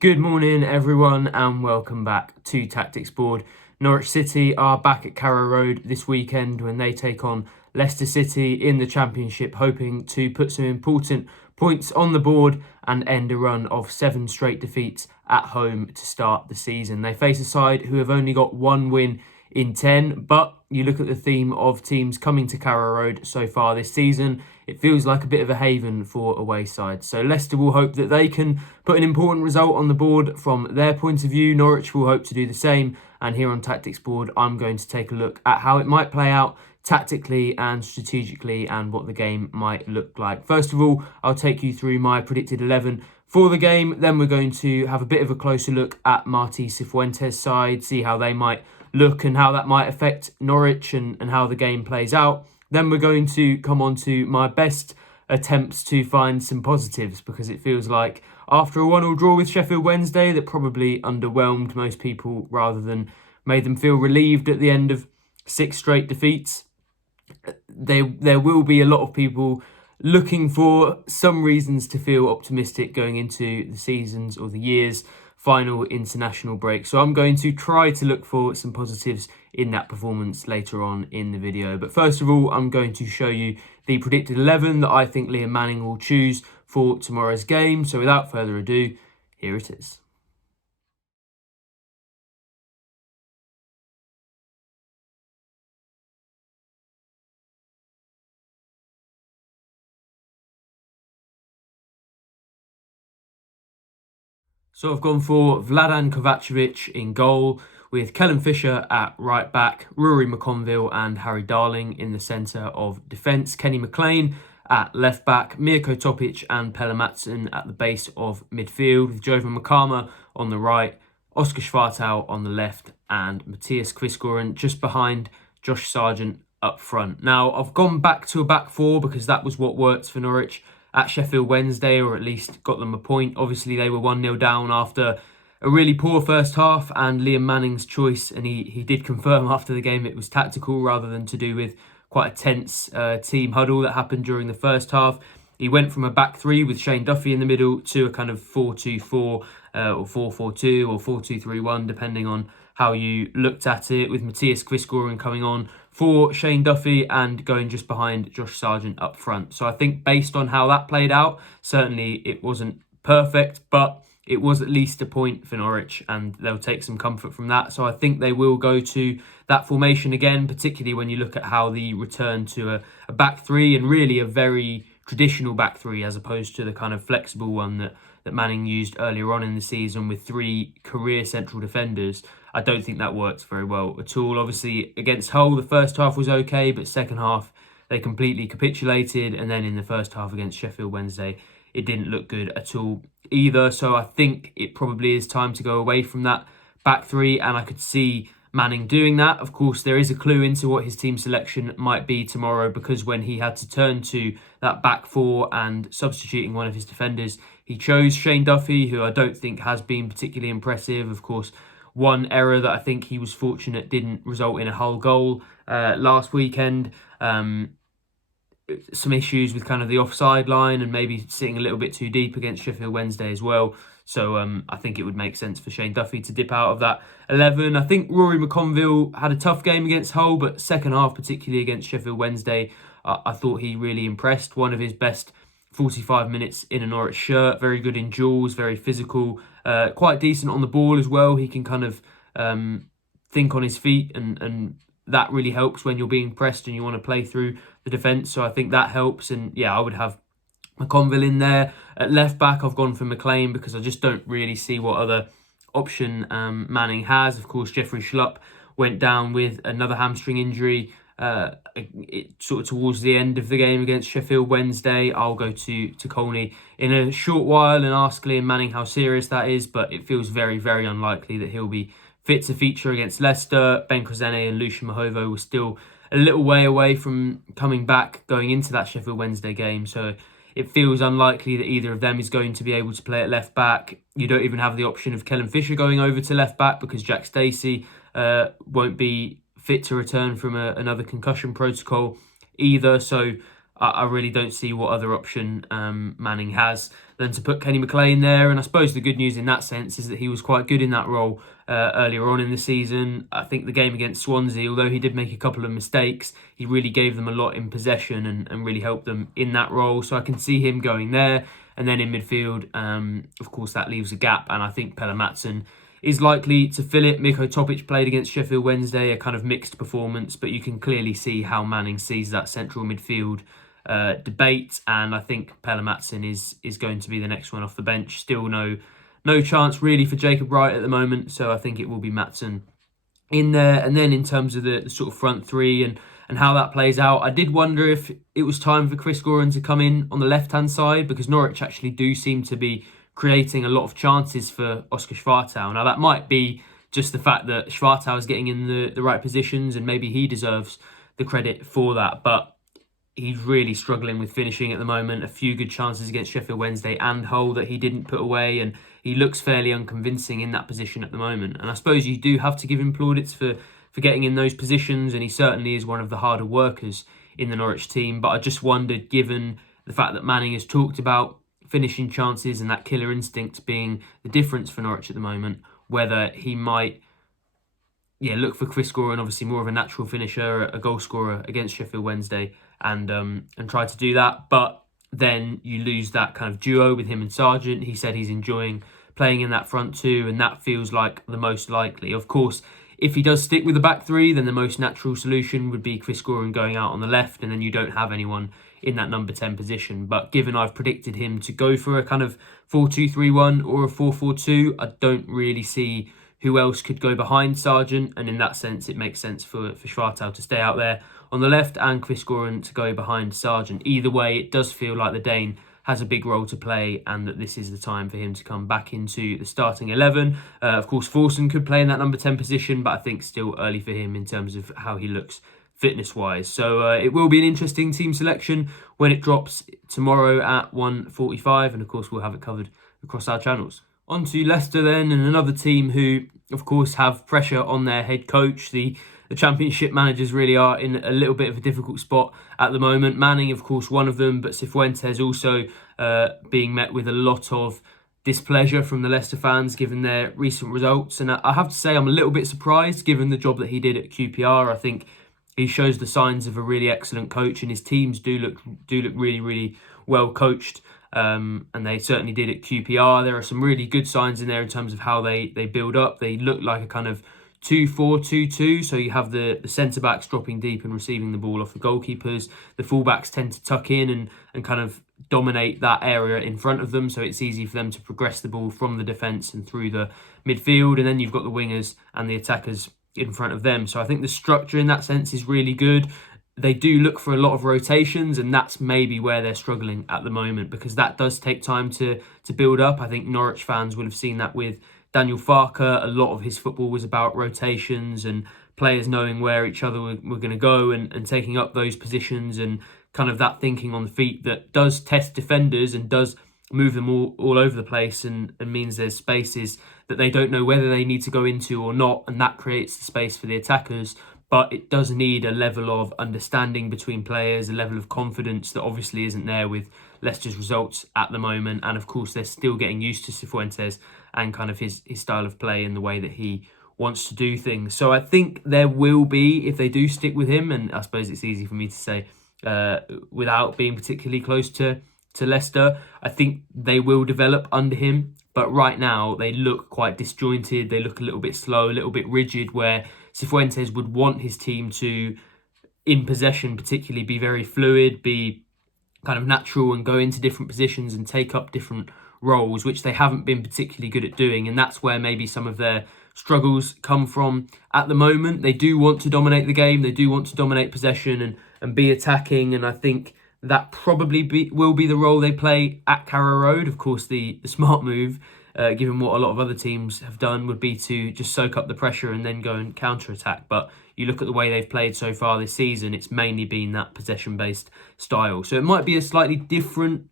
Good morning, everyone, and welcome back to Tactics Board. Norwich City are back at Carrow Road this weekend when they take on Leicester City in the Championship, hoping to put some important points on the board and end a run of 7 straight defeats at home to start the season. They face a side who have only got 1 win in 10, but you look at the theme of teams coming to Carrow Road so far this season, it feels like a bit of a haven for away sides. So Leicester will hope that they can put an important result on the board from their point of view. Norwich will hope to do the same, and here on Tactics Board I'm going to take a look at how it might play out tactically and strategically and what the game might look like. First of all, I'll take you through my predicted 11 for the game. Then we're going to have a bit of a closer look at Martí Cifuentes' side, see how they might look and how that might affect Norwich and how the game plays out. Then we're going to come on to my best attempts to find some positives, because it feels like after a 1-1 draw with Sheffield Wednesday that probably underwhelmed most people rather than made them feel relieved at the end of 6 straight defeats. There will be a lot of people looking for some reasons to feel optimistic going into the season's or the year's final international break. So I'm going to try to look for some positives in that performance later on in the video. But first of all, I'm going to show you the predicted 11 that I think Liam Manning will choose for tomorrow's game. So without further ado, here it is. So I've gone for Vladan Kovacevic in goal, with Kellen Fisher at right back, Rory McConville and Harry Darling in the centre of defence, Kenny McLean at left back, Mirko Topic and Pelle Mattsson at the base of midfield, with Jovan Makama on the right, Oscar Schwartau on the left and Matthias Quiscoren just behind Josh Sargent up front. Now, I've gone back to a back four because that was what worked for Norwich at Sheffield Wednesday, or at least got them a point. Obviously, they were 1-0 down after a really poor first half, and Liam Manning's choice, and he did confirm after the game it was tactical rather than to do with quite a tense team huddle that happened during the first half. He went from a back three with Shane Duffy in the middle to a kind of 4-2-4 or 4-4-2 or 4-2-3-1, depending on how you looked at it, with Matthias Quiscoren coming on for Shane Duffy and going just behind Josh Sargent up front. So I think based on how that played out, certainly it wasn't perfect, but it was at least a point for Norwich and they'll take some comfort from that. So I think they will go to that formation again, particularly when you look at how the return to a back three, and really a very traditional back three as opposed to the kind of flexible one that Manning used earlier on in the season with 3 career central defenders. I don't think that works very well at all. Obviously, against Hull, the first half was okay, but second half, they completely capitulated. And then in the first half against Sheffield Wednesday, it didn't look good at all either. So I think it probably is time to go away from that back three, and I could see Manning doing that. Of course, there is a clue into what his team selection might be tomorrow, because when he had to turn to that back four and substituting one of his defenders, he chose Shane Duffy, who I don't think has been particularly impressive. Of course, one error that I think he was fortunate didn't result in a Hull goal last weekend. Some issues with kind of the offside line and maybe sitting a little bit too deep against Sheffield Wednesday as well. So I think it would make sense for Shane Duffy to dip out of that 11. I think Rory McConville had a tough game against Hull, but second half, particularly against Sheffield Wednesday, I thought he really impressed. One of his best 45 minutes in a Norwich shirt. Very good in duels, very physical, quite decent on the ball as well. He can kind of think on his feet, and that really helps when you're being pressed and you want to play through the defence. So I think that helps. And yeah, I would have McConville in there. At left back, I've gone for McLean because I just don't really see what other option Manning has. Of course, Jeffrey Schlupp went down with another hamstring injury sort of towards the end of the game against Sheffield Wednesday. I'll go to Colney in a short while and ask Liam Manning how serious that is, but it feels very, very unlikely that he'll be fit to feature against Leicester. Ben Krosene and Lucian Mahovo were still a little way away from coming back going into that Sheffield Wednesday game, so it feels unlikely that either of them is going to be able to play at left back. You don't even have the option of Kellen Fisher going over to left back because Jack Stacey won't be fit to return from another concussion protocol either. So I really don't see what other option Manning has than to put Kenny McLean there. And I suppose the good news in that sense is that he was quite good in that role earlier on in the season. I think the game against Swansea, although he did make a couple of mistakes, he really gave them a lot in possession and really helped them in that role. So I can see him going there. And then in midfield, of course, that leaves a gap. And I think Pelle Matson is likely to fill it. Miko Topic played against Sheffield Wednesday, a kind of mixed performance, but you can clearly see how Manning sees that central midfield debate, and I think Pelle Matson is going to be the next one off the bench. Still no chance really for Jacob Wright at the moment, so I think it will be Matson in there. And then in terms of the sort of front three and how that plays out, I did wonder if it was time for Chris Goran to come in on the left-hand side, because Norwich actually do seem to be creating a lot of chances for Oscar Schwartau. Now, that might be just the fact that Schwartau is getting in the right positions, and maybe he deserves the credit for that, but he's really struggling with finishing at the moment. A few good chances against Sheffield Wednesday and Hull that he didn't put away, and he looks fairly unconvincing in that position at the moment. And I suppose you do have to give him plaudits for getting in those positions, and he certainly is one of the harder workers in the Norwich team. But I just wondered, given the fact that Manning has talked about finishing chances and that killer instinct being the difference for Norwich at the moment, whether he might look for Chris Goran, obviously more of a natural finisher, a goal scorer against Sheffield Wednesday, and try to do that. But then you lose that kind of duo with him and Sargent. He said he's enjoying playing in that front two, and that feels like the most likely. Of course, if he does stick with the back three, then the most natural solution would be Chris Goran going out on the left, and then you don't have anyone in that number 10 position. But given I've predicted him to go for a kind of 4-2-3-1 or a 4-4-2, I don't really see who else could go behind Sargent, and in that sense it makes sense for Schwartau to stay out there on the left and Chris Goran to go behind Sargent. Either way, it does feel like the Dane has a big role to play, and that this is the time for him to come back into the starting 11. Of course, Forson could play in that number 10 position, but I think still early for him in terms of how he looks fitness-wise. So it will be an interesting team selection when it drops tomorrow at 1:45, and of course we'll have it covered across our channels. On to Leicester then, and another team who, of course, have pressure on their head coach. The Championship managers really are in a little bit of a difficult spot at the moment. Manning, of course, one of them, but Cifuentes also being met with a lot of displeasure from the Leicester fans given their recent results. And I have to say I'm a little bit surprised given the job that he did at QPR. I think he shows the signs of a really excellent coach, and his teams do look really, really well coached. And they certainly did at QPR. There are some really good signs in there in terms of how they build up. They look like a kind of 2-4-2-2, so you have the centre-backs dropping deep and receiving the ball off the goalkeepers. The full-backs tend to tuck in and kind of dominate that area in front of them, so it's easy for them to progress the ball from the defence and through the midfield. And then you've got the wingers and the attackers in front of them. So I think the structure in that sense is really good. They do look for a lot of rotations, and that's maybe where they're struggling at the moment, because that does take time to build up. I think Norwich fans will have seen that with Daniel Farke. A lot of his football was about rotations and players knowing where each other were going to go and taking up those positions, and kind of that thinking on the feet that does test defenders and does move them all over the place, and means there's spaces that they don't know whether they need to go into or not, and that creates the space for the attackers. But it does need a level of understanding between players, a level of confidence that obviously isn't there with Leicester's results at the moment. And of course, they're still getting used to Cifuentes and kind of his style of play and the way that he wants to do things. So I think there will be, if they do stick with him, and I suppose it's easy for me to say without being particularly close to Leicester, I think they will develop under him. But right now, they look quite disjointed. They look a little bit slow, a little bit rigid, where Cifuentes would want his team to, in possession particularly, be very fluid, be kind of natural and go into different positions and take up different roles, which they haven't been particularly good at doing. And that's where maybe some of their struggles come from at the moment. They do want to dominate the game. They do want to dominate possession and be attacking. And I think that probably will be the role they play at Carrow Road. Of course, the smart move, given what a lot of other teams have done, would be to just soak up the pressure and then go and counter-attack. But you look at the way they've played so far this season, it's mainly been that possession-based style. So it might be a slightly different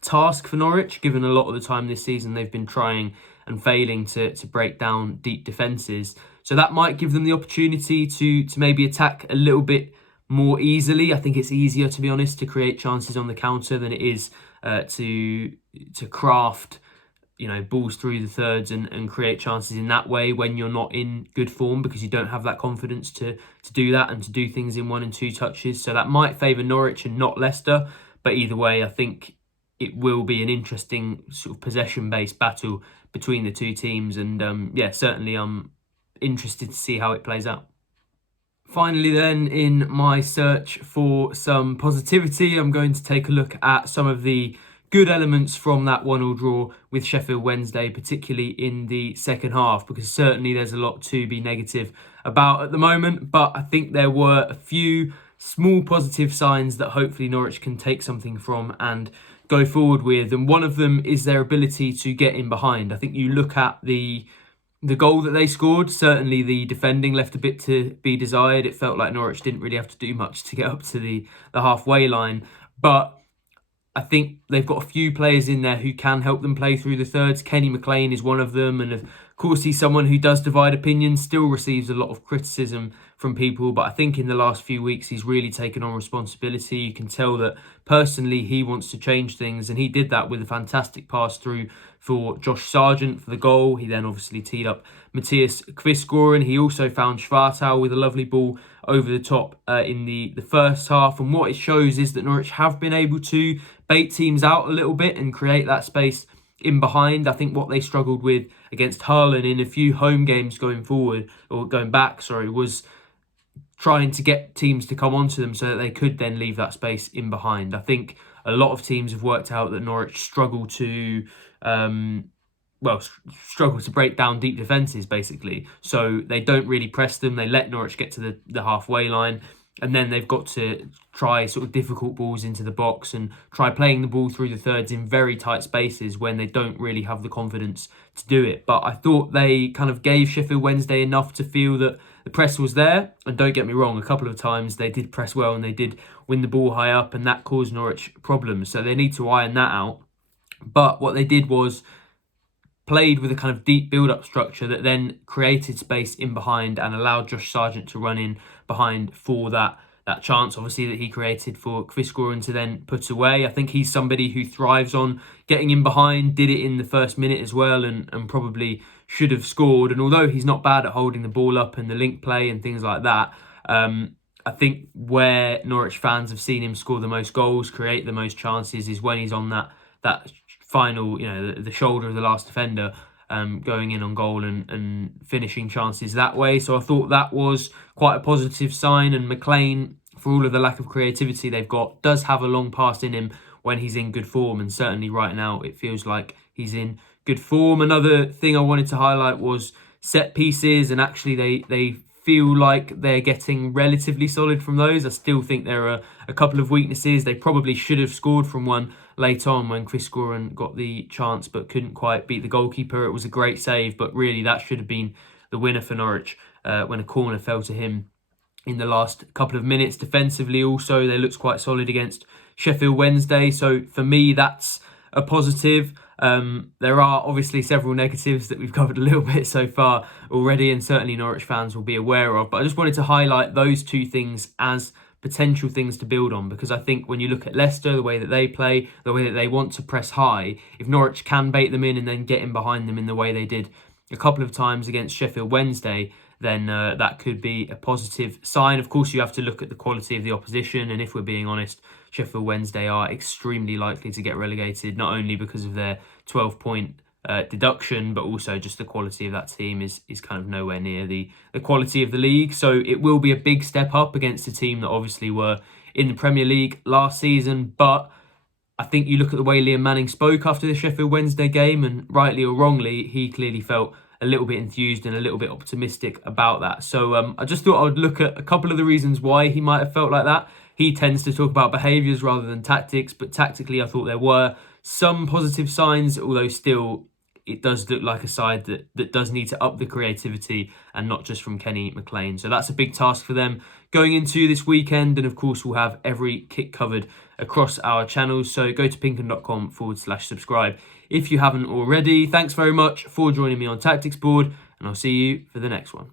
task for Norwich, given a lot of the time this season they've been trying and failing to break down deep defences. So that might give them the opportunity to maybe attack a little bit more easily. I think it's easier, to be honest, to create chances on the counter than it is to craft balls through the thirds and create chances in that way when you're not in good form, because you don't have that confidence to do that and to do things in 1 and 2 touches. So that might favour Norwich and not Leicester. But either way, I think it will be an interesting sort of possession-based battle between the two teams. And certainly I'm interested to see how it plays out. Finally then, in my search for some positivity, I'm going to take a look at some of the good elements from that 1-1 draw with Sheffield Wednesday, particularly in the second half, because certainly there's a lot to be negative about at the moment. But I think there were a few small positive signs that hopefully Norwich can take something from and go forward with. And one of them is their ability to get in behind. I think you look at the goal that they scored, certainly the defending left a bit to be desired. It felt like Norwich didn't really have to do much to get up to the halfway line. But I think they've got a few players in there who can help them play through the thirds. Kenny McLean is one of them. And of course, he's someone who does divide opinions, still receives a lot of criticism from people. But I think in the last few weeks, he's really taken on responsibility. You can tell that personally, he wants to change things. And he did that with a fantastic pass through for Josh Sargent for the goal. He then obviously teed up Matthias Kvistgården. He also found Schwartau with a lovely ball over the top in the first half. And what it shows is that Norwich have been able to bait teams out a little bit and create that space in behind. I think what they struggled with against Haaland in a few home games going back, was trying to get teams to come onto them so that they could then leave that space in behind. I think a lot of teams have worked out that Norwich struggle to break down deep defences, basically. So they don't really press them. They let Norwich get to the halfway line. And then they've got to try sort of difficult balls into the box and try playing the ball through the thirds in very tight spaces when they don't really have the confidence to do it. But I thought they kind of gave Sheffield Wednesday enough to feel that the press was there. And don't get me wrong, a couple of times they did press well and they did win the ball high up, and that caused Norwich problems. So they need to iron that out. But what they did was played with a kind of deep build-up structure that then created space in behind and allowed Josh Sargent to run in behind for that chance, obviously, that he created for Kvistgården to then put away. I think he's somebody who thrives on getting in behind, did it in the first minute as well, and probably should have scored. And although he's not bad at holding the ball up and the link play and things like that, I think where Norwich fans have seen him score the most goals, create the most chances, is when he's on that final, the shoulder of the last defender, going in on goal and finishing chances that way. So I thought that was quite a positive sign. And McLean, for all of the lack of creativity they've got, does have a long pass in him when he's in good form. And certainly right now it feels like he's in good form. Another thing I wanted to highlight was set pieces. And actually they feel like they're getting relatively solid from those. I still think there are a couple of weaknesses. They probably should have scored from one late on when Kvistgården got the chance but couldn't quite beat the goalkeeper. It was a great save, but really that should have been the winner for Norwich when a corner fell to him in the last couple of minutes. Defensively also, they looked quite solid against Sheffield Wednesday. So for me, that's a positive. There are obviously several negatives that we've covered a little bit so far already, and certainly Norwich fans will be aware of. But I just wanted to highlight those two things as potential things to build on, because I think when you look at Leicester, the way that they play, the way that they want to press high, if Norwich can bait them in and then get in behind them in the way they did a couple of times against Sheffield Wednesday, then that could be a positive sign. Of course, you have to look at the quality of the opposition, and if we're being honest, Sheffield Wednesday are extremely likely to get relegated, not only because of their 12-point deduction, but also just the quality of that team is kind of nowhere near the quality of the league. So it will be a big step up against a team that obviously were in the Premier League last season. But I think you look at the way Liam Manning spoke after the Sheffield Wednesday game, and rightly or wrongly, he clearly felt a little bit enthused and a little bit optimistic about that. So I just thought I would look at a couple of the reasons why he might have felt like that. He tends to talk about behaviours rather than tactics, but tactically I thought there were some positive signs, although still it does look like a side that does need to up the creativity, and not just from Kenny McLean. So that's a big task for them going into this weekend. And of course, we'll have every kick covered across our channels. So go to pinkham.com/subscribe if you haven't already. Thanks very much for joining me on Tactics Board, and I'll see you for the next one.